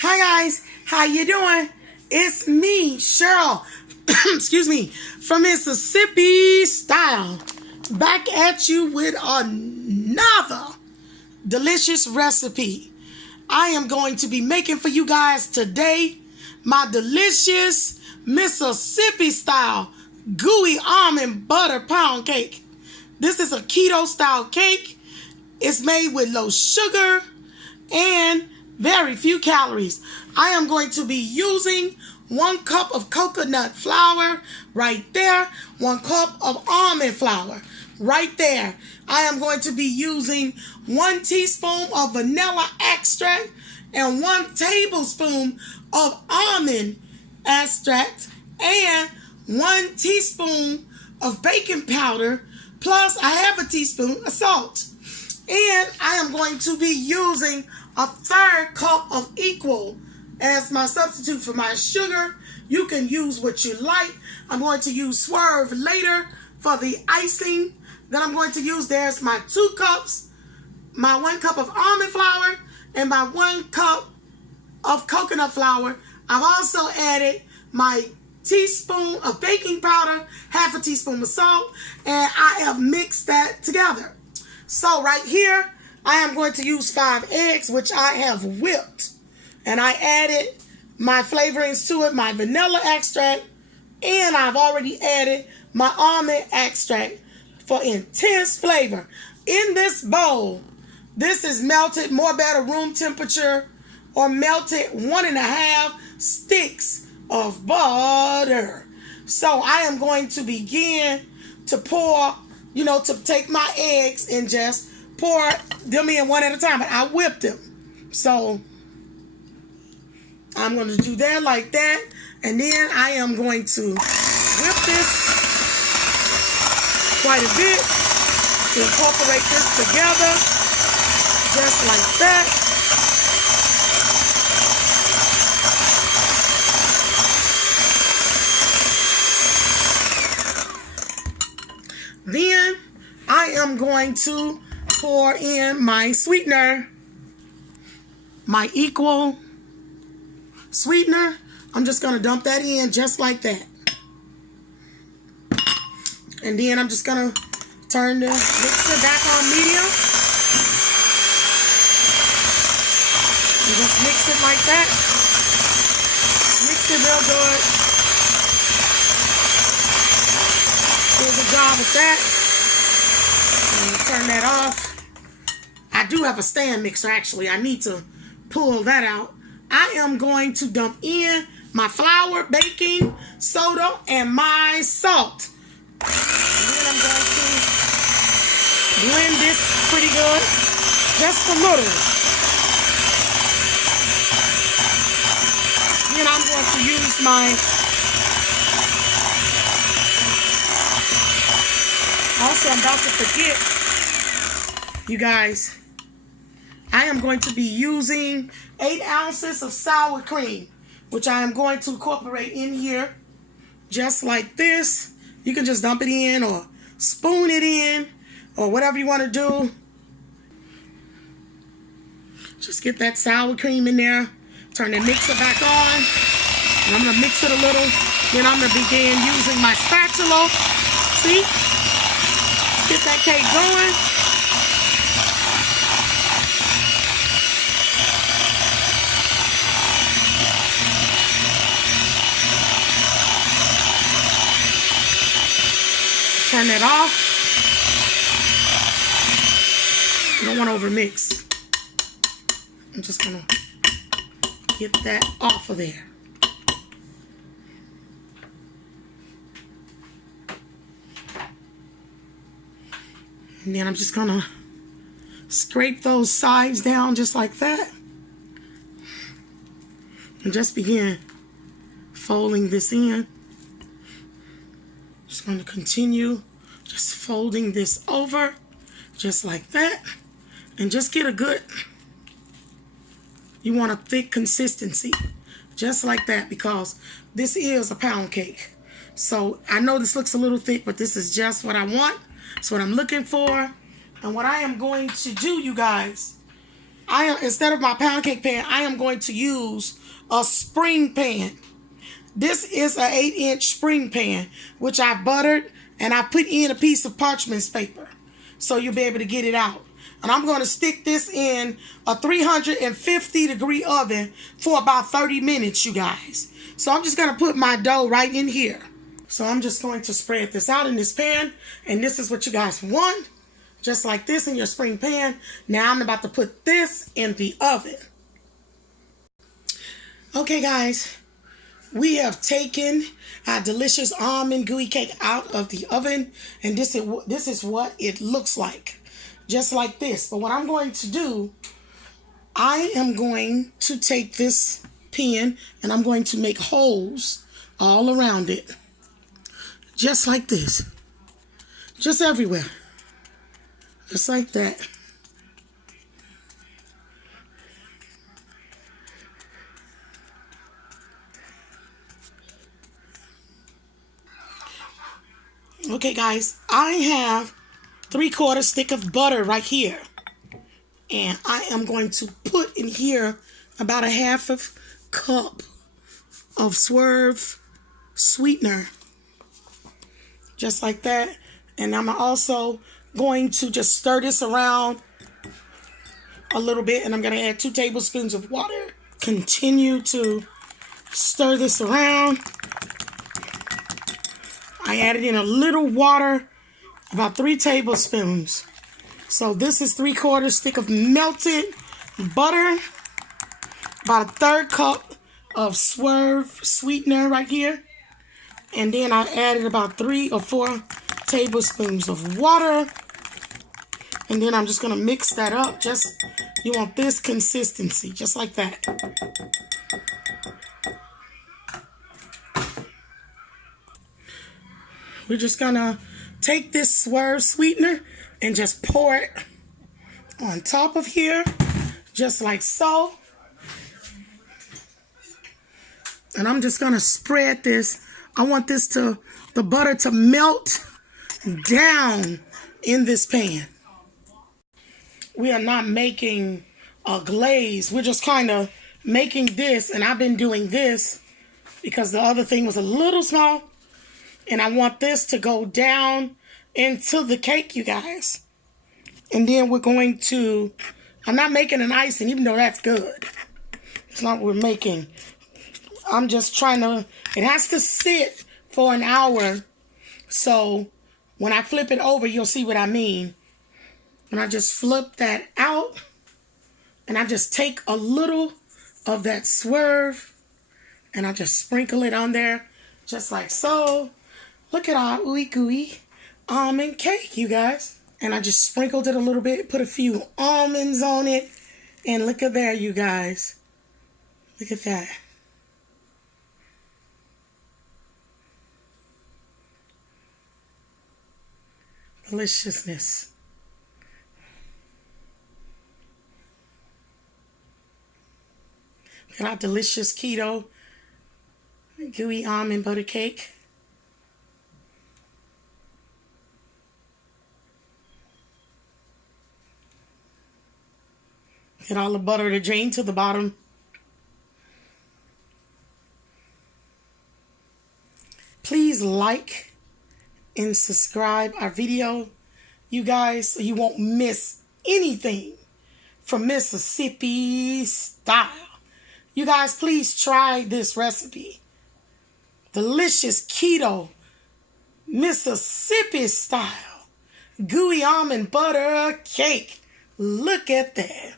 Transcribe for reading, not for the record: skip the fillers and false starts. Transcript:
Hi guys, how you doing? It's me, Cheryl, excuse me, from Mississippi Style, back at you with another delicious recipe. I am going to be making for you guys today my delicious Mississippi Style gooey almond butter pound cake. This is a keto style cake. It's made with low sugar and very few calories. I am going to be using 1 cup of coconut flour right there, 1 cup of almond flour right there. I am going to be using 1 teaspoon of vanilla extract and 1 tablespoon of almond extract and 1 teaspoon of baking powder, plus I have a teaspoon of salt. And I am going to be using a 1/3 cup of equal as my substitute for my sugar. You can use what you like. I'm going to use Swerve later for the icing. Then I'm going to use, there's my 2 cups, my 1 cup of almond flour, and my 1 cup of coconut flour. I've also added my teaspoon of baking powder, 1/2 teaspoon of salt, and I have mixed that together. So right here, I am going to use 5 eggs, which I have whipped. And I added my flavorings to it, my vanilla extract, and I've already added my almond extract for intense flavor. In this bowl, this is melted, more better room temperature, or melted 1.5 sticks of butter. So I am going to begin to pour, to take my eggs and just pour them in one at a time. I whipped them. So I'm going to do that like that. And then I am going to whip this quite a bit to incorporate this together. Just like that. Then I am going to pour in my sweetener, my equal sweetener. I'm just going to dump that in just like that. And then I'm just going to turn the mixer back on medium. And just mix it like that. Mix it real good. Do a good job with that. And turn that off. I do have a stand mixer actually. I need to pull that out. I am going to dump in my flour, baking soda, and my salt. And then I'm going to blend this pretty good. Just a little. Then I'm going to use my also, I'm about to forget, you guys, I am going to be using 8 ounces of sour cream, which I am going to incorporate in here, just like this. You can just dump it in or spoon it in or whatever you want to do. Just get that sour cream in there. Turn the mixer back on. And I'm going to mix it a little. Then I'm going to begin using my spatula. See? Get that cake going. Turn that off. You don't want to overmix. I'm just going to get that off of there. And then I'm just going to scrape those sides down just like that. And just begin folding this in. Just going to continue just folding this over just like that. And just get a good, you want a thick consistency. Just like that, because this is a pound cake. So I know this looks a little thick, but this is just what I want. That's what I'm looking for. And what I am going to do, you guys, instead of my pound cake pan, I am going to use a spring pan. This is an 8-inch spring pan, which I've buttered and I put in a piece of parchment paper so you'll be able to get it out. And I'm going to stick this in a 350-degree oven for about 30 minutes, you guys. So I'm just going to put my dough right in here. So I'm just going to spread this out in this pan. And this is what you guys want. Just like this in your spring pan. Now I'm about to put this in the oven. Okay, guys. We have taken our delicious almond gooey cake out of the oven. And this is what it looks like. Just like this. But what I'm going to do, I am going to take this pan and I'm going to make holes all around it. Just like this. Just everywhere. Just like that. Okay, guys, I have 3/4 stick of butter right here. And I am going to put in here about a 1/2 cup of Swerve sweetener. Just like that. And I'm also going to just stir this around a little bit. And I'm going to add 2 tablespoons of water. Continue to stir this around. I added in a little water, about 3 tablespoons. So this is 3/4 stick of melted butter. About a 1/3 cup of Swerve sweetener right here. And then I added about 3 or 4 tablespoons of water. And then I'm just going to mix that up. You want this consistency, just like that. We're just going to take this Swerve sweetener and just pour it on top of here, just like so. And I'm just going to spread this. I want the butter to melt down in this pan. We are not making a glaze. We're just kind of making this. And I've been doing this because the other thing was a little small. And I want this to go down into the cake, you guys. And then we're going to, I'm not making an icing, even though that's good. It's not what we're making. I'm just trying to, it has to sit for an hour. So when I flip it over, you'll see what I mean. And I just flip that out. And I just take a little of that Swerve. And I just sprinkle it on there. Just like so. Look at our ooey gooey almond cake, you guys. And I just sprinkled it a little bit. Put a few almonds on it. And look at there, you guys. Look at that. Deliciousness. Look at our delicious keto gooey almond butter cake. Get all the butter to drain to the bottom. Please like and subscribe our video, you guys, so you won't miss anything from Mississippi style. You guys, please try this recipe. Delicious keto Mississippi style gooey almond butter cake. Look at that.